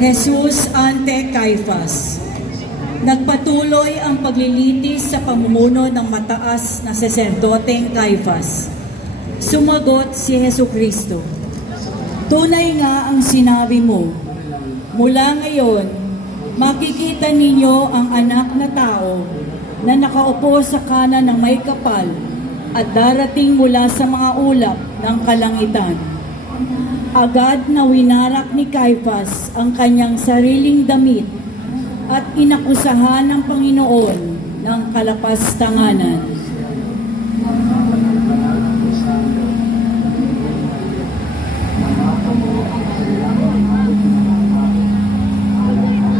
Jesus ante Caifás. Nagpatuloy ang paglilitis sa pamumuno ng mataas na saserdoteng Caifás. Sumagot si Jesucristo, "Tunay nga ang sinabi mo. Mula ngayon, makikita ninyo ang anak na tao na nakaupo sa kanan ng may kapal at darating mula sa mga ulap ng kalangitan." Agad na winarak ni Caifás ang kanyang sariling damit at inakusahan ng Panginoon ng kalapastanganan.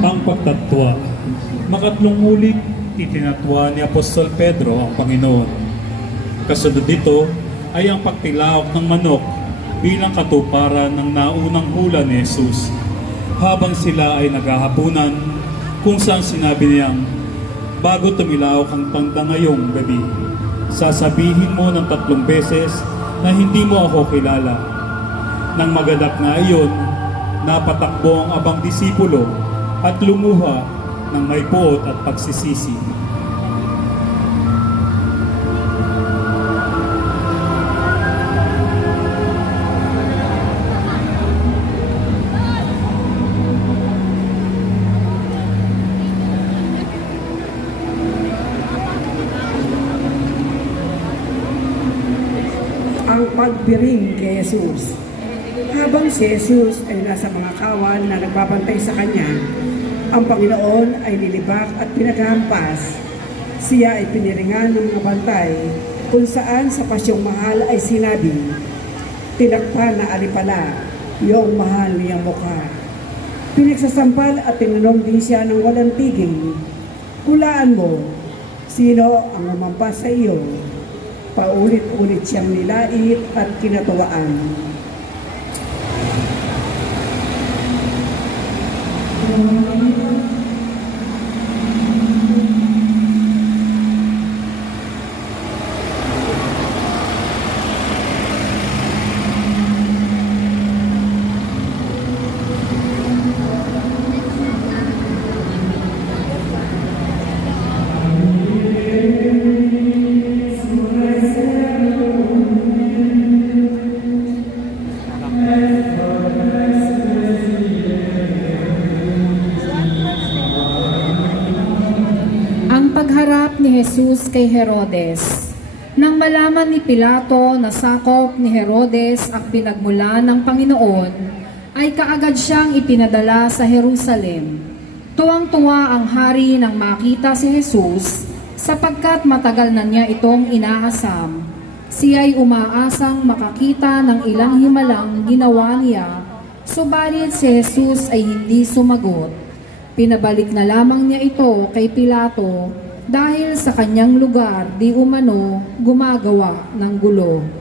Ang pagtatwa. Makatlong ulit, itinatwa ni Apostol Pedro ang Panginoon. Kasunod dito ay ang pagtilaok ng manok bilang katuparan ng naunang hula ni Jesus. Habang sila ay naghahapunan, kung saan sinabi niyang, "Bago tumilaok ang tanda ngayong gabi, sasabihin mo ng 3 beses na hindi mo ako kilala." Nang maganap nga iyon, napatakbo ang abang disipulo at lumuha ng may puot at pagsisisi. Ang pagbiring kay Jesus. Habang si Jesus ay nasa mga kawan na nagbabantay sa kanya, ang Panginoon ay nilibak at pinaghampas. Siya ay piniringan ng mga bantay, kung saan sa pasyong mahal ay sinabi, "Tinakpan na alipala, iyong mahal niyang mukha." Pinagsasampal at tinanong din siya ng walang tigil, "Hulaan mo, sino ang umampas sa iyo?" Paulit-ulit siyang nilait at kinatuwaan. Pagharap ni Jesus kay Herodes. Nang malaman ni Pilato na sakop ni Herodes ang pinagmulan ng Panginoon, ay kaagad siyang ipinadala sa Jerusalem. Tuwang-tuwa ang hari nang makita si Jesus, sapagkat matagal na niya itong inaasam. Siya'y umaasang makakita ng ilang himalang ginawa niya, subalit si Jesus ay hindi sumagot. Pinabalik na lamang niya ito kay Pilato dahil sa kanyang lugar di umano gumagawa ng gulo.